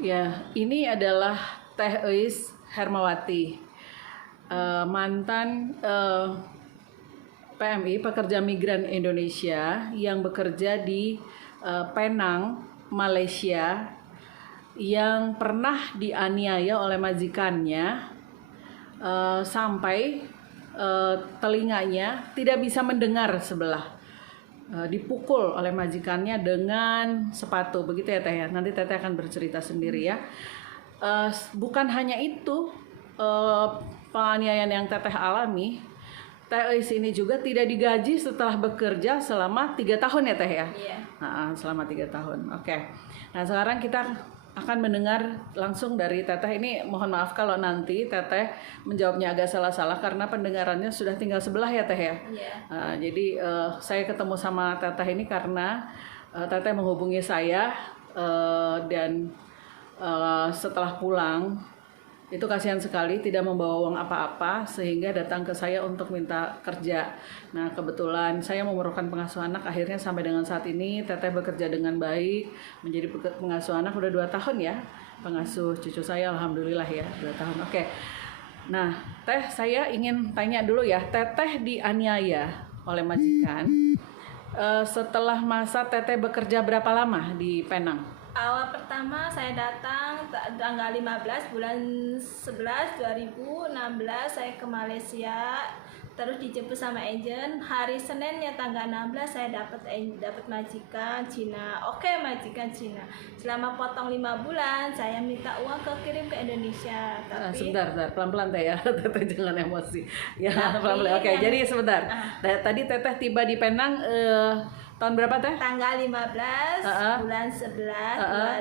Ya, ini adalah Teh Eis Hermawati, mantan PMI Pekerja Migran Indonesia yang bekerja di Penang, Malaysia, yang pernah dianiaya oleh majikannya sampai telinganya tidak bisa mendengar sebelah. Dipukul oleh majikannya dengan sepatu, begitu ya Teh ya. Nanti Teteh akan bercerita sendiri ya. Bukan hanya itu penganiayaan yang Teteh alami, Teh Eis ini juga tidak digaji setelah bekerja selama 3 tahun ya Teh ya. Iya. Selama 3 tahun. Oke. Nah sekarang kita akan mendengar langsung dari Teteh. Ini mohon maaf kalau nanti Teteh menjawabnya agak salah-salah karena pendengarannya sudah tinggal sebelah ya Teh ya. Iya. Jadi saya ketemu sama Teteh ini karena Teteh menghubungi saya dan setelah pulang itu kasihan sekali tidak membawa uang apa-apa sehingga datang ke saya untuk minta kerja. Nah kebetulan saya memerlukan pengasuh anak, akhirnya sampai dengan saat ini Teteh bekerja dengan baik menjadi pengasuh anak udah 2 tahun ya, pengasuh cucu saya alhamdulillah ya 2 tahun. Oke. Nah Teh, saya ingin tanya dulu ya, Teteh dianiaya oleh majikan setelah masa Teteh bekerja berapa lama di Penang? Awal pertama saya datang tanggal 15 bulan 11 2016 saya ke Malaysia, terus dijemput sama agent. Hari Seninnya tanggal 16 saya dapat majikan Cina. Oke, majikan Cina. Selama potong 5 bulan saya minta uang kirim ke Indonesia. Tapi Sebentar, pelan-pelan Teh ya. Teteh jangan emosi. Ya, pelan-pelan. Oke, jadi sebentar. Tadi Teteh tiba di Penang tahun berapa Teh? Tanggal 15 bulan 11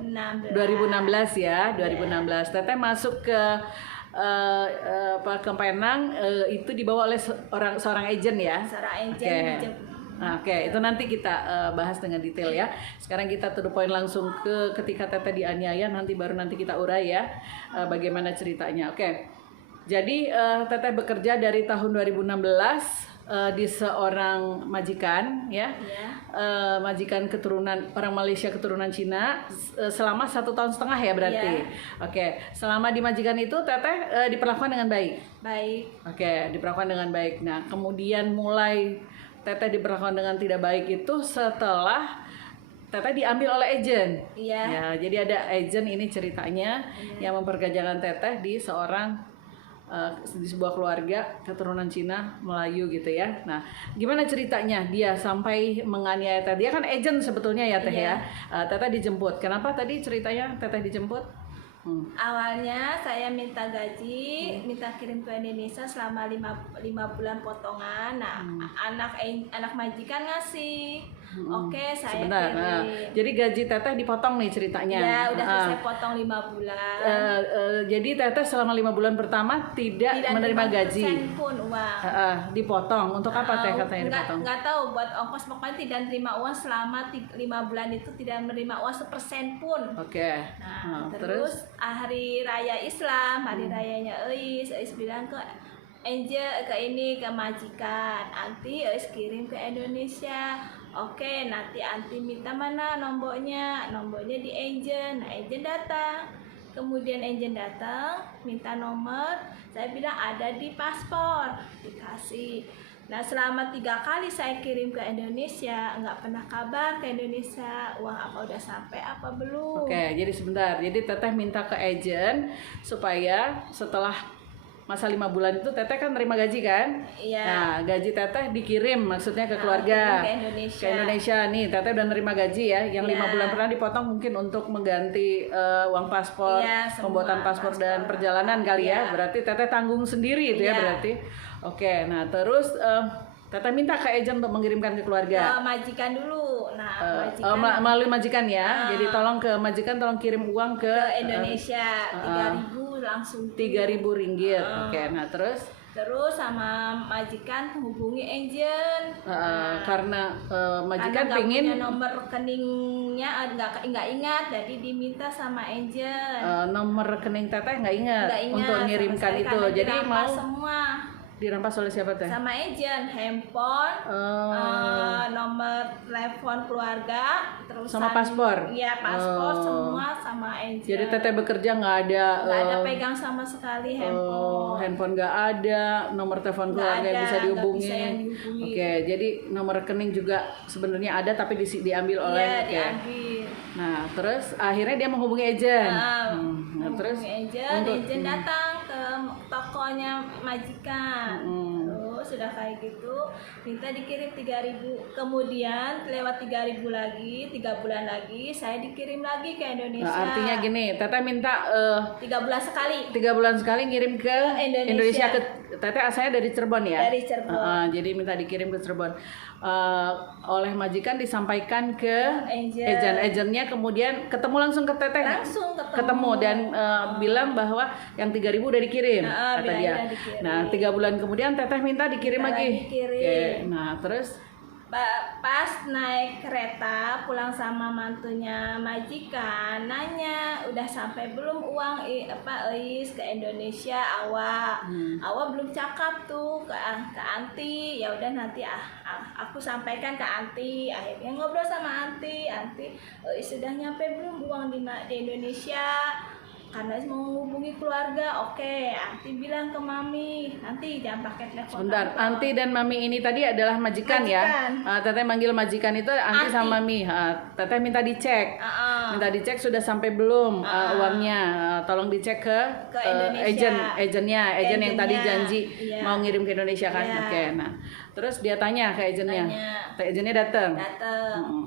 2016. 2016 ya, 2016. Teteh masuk ke ke Penang itu dibawa oleh seorang agent ya. Seorang agent. Oke, itu nanti kita bahas dengan detail ya. Sekarang kita to the point langsung ke ketika Teteh dianiaya, nanti kita urai ya bagaimana ceritanya. Oke. Jadi Teteh bekerja dari tahun 2016 di seorang majikan ya. Majikan keturunan orang Malaysia keturunan Cina selama 1,5 tahun ya berarti. Oke, selama di majikan itu Teteh diperlakukan dengan baik. Oke, diperlakukan dengan baik. Nah kemudian mulai Teteh diperlakukan dengan tidak baik itu setelah Teteh diambil oleh agent. Ya, jadi ada agent ini ceritanya yang memperkerjakan Teteh di di sebuah keluarga keturunan Cina Melayu gitu ya. Nah, gimana ceritanya dia sampai menganiaya Teteh? Dia kan agent sebetulnya ya Teh ya. Teteh dijemput. Kenapa tadi ceritanya Teteh dijemput? Awalnya saya minta gaji, minta kirim ke Indonesia selama 5 bulan potongan. Nah, anak majikan ngasih. Oke, saya Sebentar. kirim. Jadi gaji Teteh dipotong nih ceritanya. Ya, udah selesai potong 5 bulan. Jadi Teteh selama 5 bulan pertama tidak menerima gaji. Pun uang. Dipotong. Untuk apa Teh katanya dipotong? Nggak tahu, buat ongkos pokoknya tidak menerima uang selama 5 bulan itu tidak menerima uang 1% pun. Oke. Nah, terus hari raya Islam, hari rayanya Eis bilang ke Angel ke majikan, anti Eis kirim ke Indonesia. Oke, nanti anti minta mana nombornya di agent. Nah, agent datang. Kemudian agent datang minta nomor, saya bilang ada di paspor, dikasih. Nah selama 3 kali saya kirim ke Indonesia, nggak pernah kabar ke Indonesia, uang apa udah sampai apa belum. Oke, jadi sebentar, jadi Teteh minta ke agent supaya setelah masa 5 bulan itu Teteh kan terima gaji kan? Iya. Nah gaji Teteh dikirim maksudnya ke keluarga. Ke Indonesia nih, Teteh udah nerima gaji ya. Yang 5 bulan pernah dipotong mungkin untuk mengganti uang paspor, pembuatan paspor dan perjalanan kali ya. Berarti Teteh tanggung sendiri itu ya berarti. Oke, nah terus Teteh minta ke agent untuk mengirimkan ke keluarga. Majikan dulu. Nah, melalui majikan ya. Jadi tolong ke majikan tolong kirim uang ke Indonesia 3.000 langsung 3.000 ringgit. Oke, nah terus sama majikan hubungi agent. Karena majikan pengen nomor rekeningnya nggak ingat, jadi diminta sama agent. Nomor rekening Teteh nggak ingat untuk mengirimkan itu. Jadi mau semua. Dirampas oleh siapa teh? Sama agent, handphone, nomor telepon keluarga, terus Sama paspor? Iya, paspor semua sama agent. Jadi teteh bekerja nggak ada pegang sama sekali handphone. handphone nggak ada, nomor telepon keluarga yang bisa dihubungi. Bisa yang dihubungi. Oke, jadi nomor rekening juga sebenarnya ada tapi diambil oleh. Iya, oke. diambil. Nah, terus akhirnya dia menghubungi agent. Nah, terus agent datang ke tokonya majikan. Terus sudah kayak gitu minta dikirim 3.000. Kemudian lewat 3.000 lagi, 3 bulan lagi saya dikirim lagi ke Indonesia. Nah, artinya gini, teteh minta 3 bulan sekali. 3 bulan sekali ngirim ke Indonesia. Ke teteh asalnya dari Cirebon ya. Dari Cirebon. Jadi minta dikirim ke Cirebon. Oleh majikan disampaikan ke agent-agentnya, kemudian ketemu langsung ke teteh. Langsung ketemu dan bilang bahwa yang 3.000 udah dikirim kata dia. Nah, 3 bulan kemudian teteh minta dikirim lagi. Oke. Nah, terus pas naik kereta pulang sama mantunya majikan nanya udah sampai belum uang Eis ke Indonesia. Awa belum cakap tuh ke anti. Ya udah nanti aku sampaikan ke anti. Akhirnya ngobrol sama anti Eis sudah nyampe belum uang di Indonesia, karena mau menghubungi keluarga. Oke, anti bilang ke mami, nanti jangan pakai telepon. Sebentar, anti dan mami ini tadi adalah majikan. Ya. Teteh manggil majikan itu anti sama mami. Teteh minta dicek. Minta dicek sudah sampai belum uangnya. Tolong dicek ke agentnya yang tadi janji mau ngirim ke Indonesia kan. Oke, nah. Terus dia tanya ke agentnya. Agentnya datang.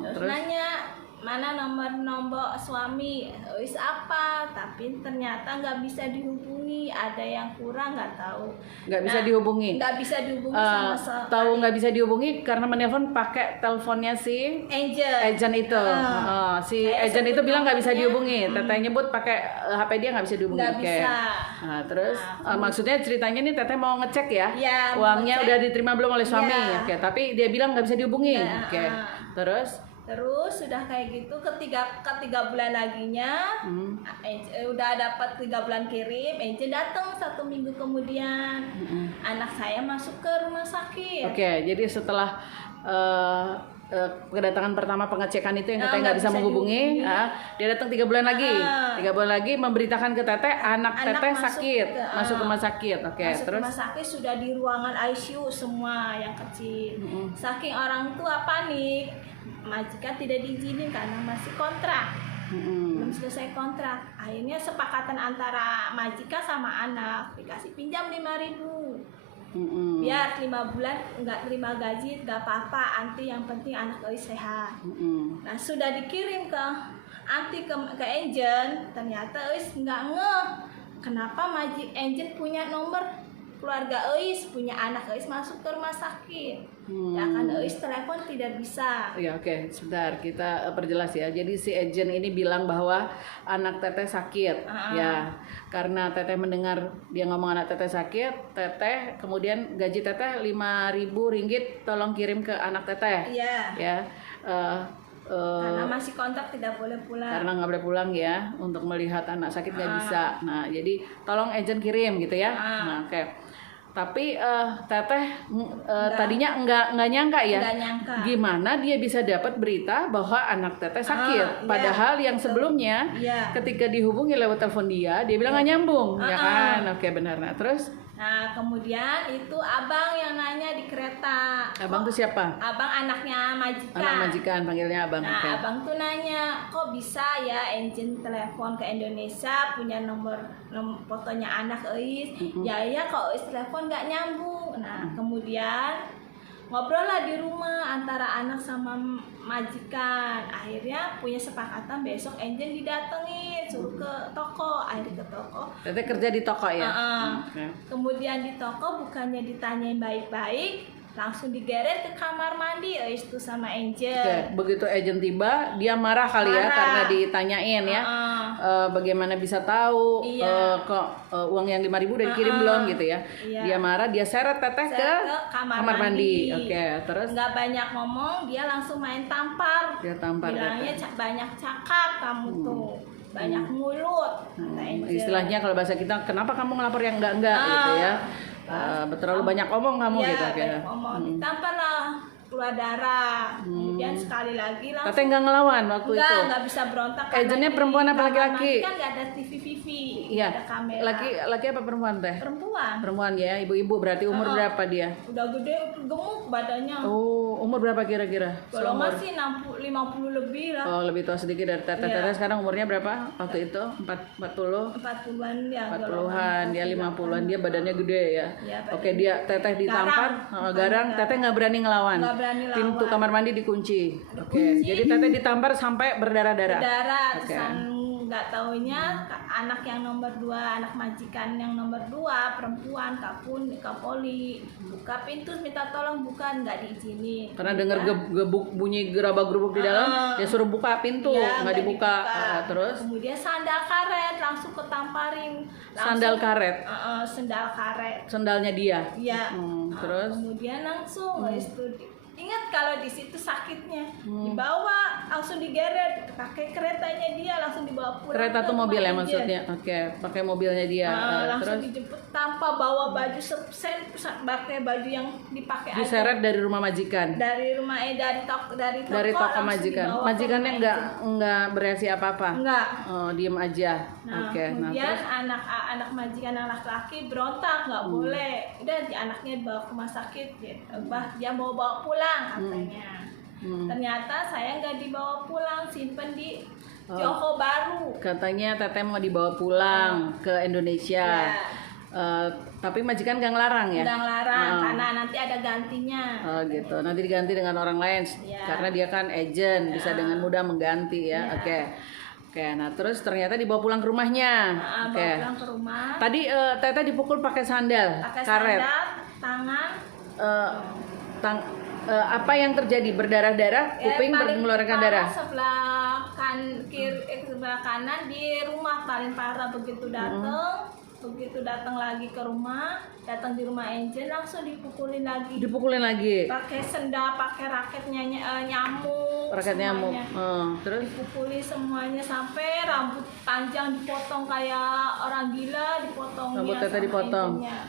Terus nanya mana nomor suami Eis apa, tapi ternyata nggak bisa dihubungi, ada yang kurang nggak tahu. Nggak bisa dihubungi. Nggak bisa dihubungi sama sekali. Tahu nggak bisa dihubungi karena menelpon pakai teleponnya si agent itu. Si agent itu bilang nggak bisa dihubungi. Teteh nyebut pakai HP dia nggak bisa dihubungi. Nggak bisa. Nah, terus maksudnya ceritanya nih teteh mau ngecek ya, ya uangnya udah diterima belum oleh suami. Oke, tapi dia bilang nggak bisa dihubungi. Oke, Terus sudah kayak gitu ketiga bulan laginya udah dapat 3 bulan kirim, agent datang 1 minggu kemudian. Anak saya masuk ke rumah sakit. Oke, jadi setelah kedatangan pertama pengecekan itu yang teteh nggak bisa menghubungi, dia datang 3 bulan lagi. 3 bulan lagi memberitakan ke teteh anak teteh sakit, masuk rumah sakit. Oke, terus rumah sakit sudah di ruangan ICU semua yang kecil. Saking orang tua panik, majikan tidak diizinin karena masih kontrak. Belum selesai kontrak. Akhirnya sepakatan antara majikan sama anak dikasih pinjam 5.000. Biar 5 bulan nggak terima gaji nggak apa-apa, anti yang penting anak Eis sehat. Nah sudah dikirim ke anti ke agent, ternyata Eis nggak ngeh kenapa agent punya nomor keluarga Eis, punya anak Eis masuk ke rumah sakit. Ya kan Eis telepon tidak bisa. Ya oke, sebentar kita perjelas ya. Jadi si agent ini bilang bahwa anak teteh sakit. Ya, karena teteh mendengar dia ngomong anak teteh sakit, teteh kemudian gaji teteh 5.000 ringgit tolong kirim ke anak teteh. Iya. Ya. Karena masih kontrak tidak boleh pulang. Karena nggak boleh pulang ya, untuk melihat anak sakit nggak bisa. Nah, jadi tolong agent kirim gitu ya. Nah, oke. Tapi teteh tadinya nggak nyangka ya. Nggak nyangka. Gimana dia bisa dapat berita bahwa anak teteh sakit, padahal yang sebelumnya ketika dihubungi lewat telepon dia bilang nggak nyambung, ya kan? Oke, benar. Nah, terus Nah, kemudian itu abang yang nanya di kereta. Abang tuh siapa? Abang anaknya majikan. Anak majikan, panggilnya abang. Nah, abang tuh nanya, kok bisa ya agent telepon ke Indonesia punya nomor fotonya anak Eis? Ya kok Eis telepon nggak nyambung. Nah, kemudian ngobrol lah di rumah antara anak sama majikan. Akhirnya punya sepakatan besok agent didatengin, suruh ke toko. Akhirnya ke toko. Teteh kerja di toko ya? Kemudian di toko bukannya ditanyain baik-baik, langsung digeret ke kamar mandi itu sama agent. Oke, begitu agent tiba, dia marah kali ya karena ditanyain ya. Bagaimana bisa tahu kok uang yang 5.000 udah dikirim belum gitu ya. Dia marah, dia seret teteh ke kamar mandi. Oke, terus nggak banyak ngomong, dia langsung main tampar. Dia tampar. Bilangnya banyak cakap kamu tuh. Banyak mulut. Istilahnya kalau bahasa kita, kenapa kamu ngelapor yang enggak gitu ya. terlalu banyak omong kamu ya, gitu banyak ngomong, ditampar lah, keluar darah. Kemudian sekali lagi langsung Teteh nggak ngelawan waktu itu? nggak bisa berontak. Agentnya perempuan apa laki-laki? Kan nggak ada TV, Iya. ada kamera. Laki apa perempuan teh? Perempuan. Perempuan ya, ibu-ibu berarti umur berapa dia? Udah gede, gemuk badannya. Oh, umur berapa kira-kira? Kalau nggak sih 50 lebih lah. Oh, lebih tua sedikit dari teteh. Teteh sekarang umurnya berapa waktu itu? 40? 40-an ya. 40-an, dia 50-an, dia badannya gede ya. Iya, Oke, dia teteh ditampar, garang, teteh nggak berani ngelawan. Nggak berani lawan. Pintu kamar mandi dikunci. Oke, jadi teteh ditampar sampai berdarah-darah. Darah, nggak taunya anak yang nomor 2, anak majikan yang nomor 2 perempuan ke poli, buka pintu minta tolong, bukan, nggak diizinin. Karena dengar gebuk bunyi gerabak-gerubuk di dalam, dia suruh buka pintu, Ya, nggak dibuka. Terus kemudian sandal karet langsung ketamparin. sandal karet, Sandal karet. sandalnya dia. Iya. Terus Kemudian langsung itu ingat kalau di situ sakitnya, dibawa langsung digeret pakai keretanya dia, langsung dibawa pulang. kereta ke tuh mobil ya rumah agent. maksudnya? Oke, pakai mobilnya dia. Langsung Terus dijemput tanpa bawa baju sen, pakai baju yang dipakai aja. diseret dari rumah majikan. Dari rumah dari toko Toko langsung majikan. dibawa ke Majikannya rumah nggak bereaksi apa-apa. enggak. Oh, diem aja. Nah, Oke. Nah, kemudian terus anak majikan yang laki-laki berontak, nggak boleh. Udah anaknya dibawa ke rumah sakit, dia mau bawa pulang katanya. Ternyata saya nggak dibawa pulang, simpen di Johor Baru. katanya teteh mau dibawa pulang ke Indonesia. Ya. Tapi majikan nggak ngelarang ya? Udah ngelarang karena nanti ada gantinya. Oh gitu, nanti diganti dengan orang lain Ya. karena dia kan agent, bisa dengan mudah mengganti ya. Oke, nah terus ternyata dibawa pulang ke rumahnya. Oke. Bawa pulang ke rumah, Tadi teteh dipukul pakai sandal, pakai karet. sandal, tangan. Apa yang terjadi? Berdarah-darah, kuping Paling mengeluarkan parah darah. sebelah sebelah kanan di rumah paling parah. Begitu datang lagi ke rumah, datang di rumah Angel langsung dipukulin lagi. Dipukulin lagi. Pakai sendal, pakai raketnya nyamuk. Raket nyamuk. semuanya. Terus Dipukuli semuanya sampai rambut panjang dipotong kayak orang gila, dipotongnya. Rambut teteh sama dipotong. Angelnya.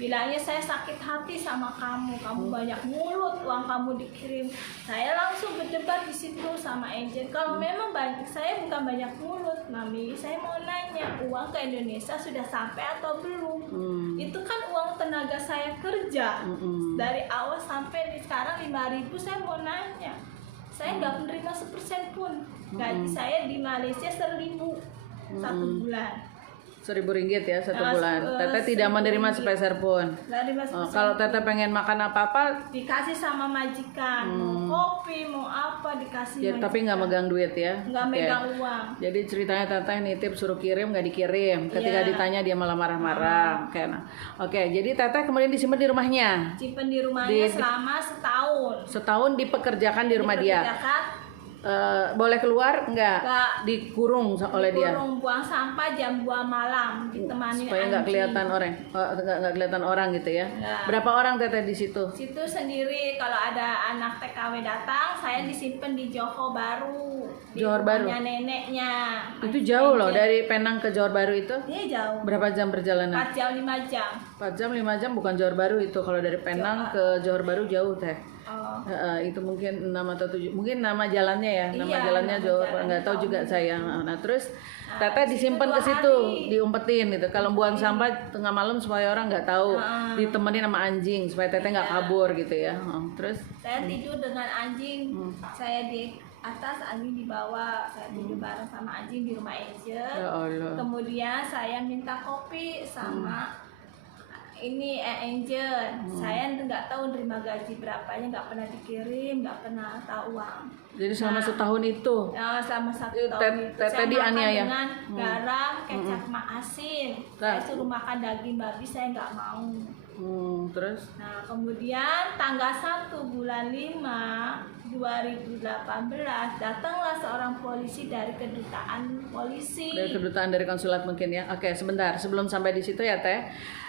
Bilangnya saya sakit hati sama kamu banyak mulut, uang kamu dikirim. Saya langsung berdebat di situ sama Angel. Kalau memang saya bukan banyak mulut, Mami, saya mau nanya, uang ke Indonesia sudah sampai atau belum? Itu kan uang tenaga saya kerja dari awal sampai di sekarang 5.000. Saya mau nanya, saya nggak menerima 1% pun. Gaji saya di Malaysia 1.000 satu bulan. 1.000 ringgit ya satu bulan. Teteh tidak menerima sepeser pun. Nggak ada mas- Kalau teteh pengen makan apa-apa, dikasih sama majikan, mau kopi mau apa dikasih ya, majikan. tapi nggak megang duit ya. Nggak Oke. megang uang. Jadi ceritanya teteh nitip suruh kirim nggak dikirim. Ketika Iya. ditanya dia malah marah-marah. Oke, jadi teteh kemudian disimpan di rumahnya. Simpen di rumahnya selama setahun. Setahun dipekerjakan di rumah dia. Dipekerjakan, Boleh keluar nggak? Nggak. Dikurung oleh dia. dikurung, buang sampah jam 2 malam, ditemani Supaya nggak anjing. kelihatan orang, nggak kelihatan orang gitu ya. Nggak. Berapa orang teteh di situ? Situ sendiri, kalau ada anak TKW datang, saya disimpan di Johor Baru. Di Johor Baru? rumahnya neneknya. Itu jauh loh dari Penang ke Johor Baru itu. Dia jauh. Berapa jam perjalanan? 4 jam 5 jam. 4 jam 5 jam bukan Johor Baru itu. Kalau dari Penang ke Johor Baru jauh teh. Oh. Itu mungkin 6 atau 7, mungkin nama jalannya ya, nama Iya, jalannya nama Johor, jalan nggak tahu tahu. juga saya. Nah terus teteh di disimpan situ ke 2 situ, hari. diumpetin gitu. Kalau buang sampah tengah malam supaya orang nggak tahu, ditemenin sama anjing supaya teteh nggak kabur gitu ya. Terus Saya tidur dengan anjing, saya di atas, anjing di bawah, saya tidur bareng sama anjing di rumah Angel. ya Allah. Kemudian saya minta kopi sama ini Angel. Saya nggak tahu nerima gaji berapanya, nggak pernah dikirim, nggak pernah tahu uang. Jadi selama setahun itu. Nah, selama 1 Itu tahun itu teteh saya makan dianiaya. dengan garam, kecap asin. Nah. Saya suruh makan daging babi, saya nggak mau. Terus Nah, kemudian tanggal 1 bulan 5 2018 datanglah seorang polisi dari kedutaan polisi. dari kedutaan, dari konsulat mungkin ya. Oke, sebentar sebelum sampai di situ ya teh.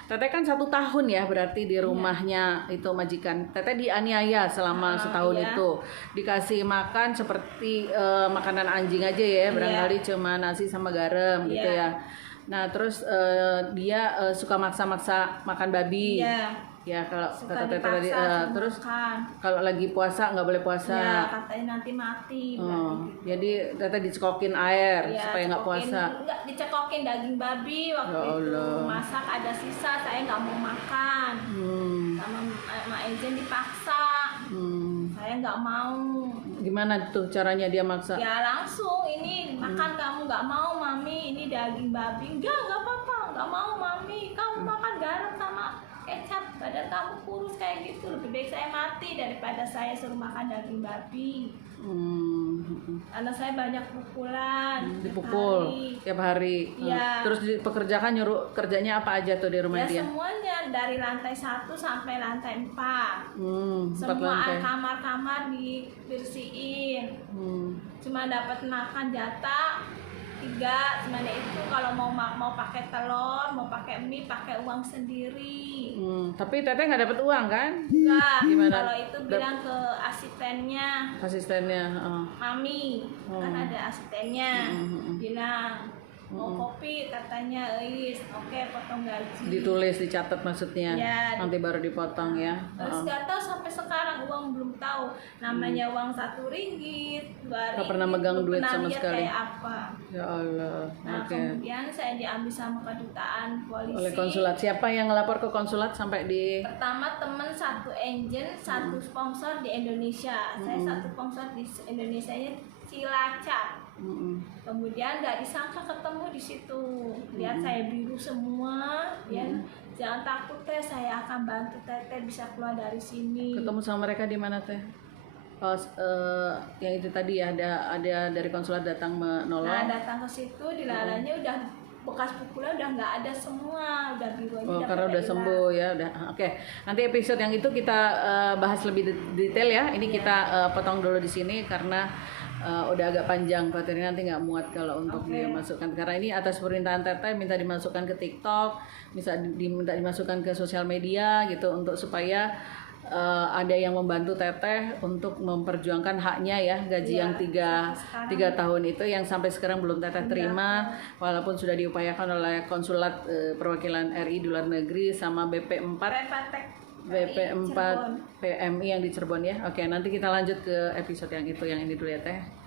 Teteh kan 1 tahun ya berarti di rumahnya itu majikan. Teteh dianiaya selama setahun iya. itu. Dikasih makan seperti makanan anjing aja ya, barangkali cuma nasi sama garam gitu ya. Iya. Nah, terus dia suka maksa-maksa makan babi. Iya, Ya, kalau suka kata Teteh tadi dipaksa suruh terus makan. kalau lagi puasa nggak boleh puasa. Ya, katanya nanti mati. Oh, jadi Teteh dicekokin air Ya, supaya nggak cekokin, puasa. enggak dicekokin daging babi waktu Ya itu Allah. masak ada sisa, saya nggak mau makan. Sama Mak Ejen dipaksa, saya nggak mau. Gimana tuh caranya dia maksa? Ya langsung ini makan kamu nggak mau mami, ini daging babi. Nggak apa-apa, nggak mau mami. Kamu makan garam sama kecap, badan kamu kurus kayak gitu. Lebih baik saya mati daripada saya suruh makan daging babi. Karena saya banyak pukulan. Dipukul tiap hari. Iya. Terus dipekerjakan nyuruh kerjanya apa aja tuh di rumah Ya dia? semuanya dari lantai 1 sampai lantai 4. 4 Semua lantai. kamar-kamar dibersihin. Cuma dapat makan jatah 3, cuma itu kalau mau pakai telur, mau pakai mie, pakai uang sendiri. Tapi Teteh nggak dapat uang kan? Enggak, Gimana? kalau itu bilang ke asistennya, Asistennya. mami, kan ada asistennya, bilang mau kopi katanya Eis, oke potong gaji. Ditulis, dicatat maksudnya. Ya, Nanti baru dipotong ya. Terus nggak tahu sampai sekarang uang belum tahu namanya uang 1 ringgit, 2 Nggak ringgit. pernah megang belum duit pernah sama lihat sekali. Kayak apa? Ya Allah. Nah Oke. kemudian saya diambil sama kedutaan polisi. Oleh konsulat. Siapa yang ngelapor ke konsulat sampai di Pertama teman 1 agent, 1 sponsor di Indonesia. Saya 1 sponsor di Indonesia nya Cilacap. Kemudian nggak disangka ketemu di situ. Lihat saya biru semua. Ya, jangan takut teh, saya akan bantu Teteh bisa keluar dari sini. ketemu sama mereka di mana Teh? Oh, yang itu tadi ya, ada dari konsulat datang menolong. Nah datang ke situ dilalanya udah bekas pukulan udah nggak ada semua, udah biru aja. Oh, karena udah sembuh ya, udah. Oke. Nanti episode yang itu kita bahas lebih detail ya. Ini kita potong dulu di sini karena udah agak panjang, Fatiri nanti nggak muat kalau untuk dimasukkan. Karena ini atas permintaan Teteh minta dimasukkan ke TikTok, minta dimasukkan ke sosial media gitu untuk supaya ada yang membantu Teteh untuk memperjuangkan haknya ya, gaji yang 3 tahun itu yang sampai sekarang belum Teteh terima, walaupun sudah diupayakan oleh konsulat perwakilan RI di luar negeri sama BP4 PMI yang di Cirebon ya. Oke, nanti kita lanjut ke episode yang itu, yang ini dulu ya Teh.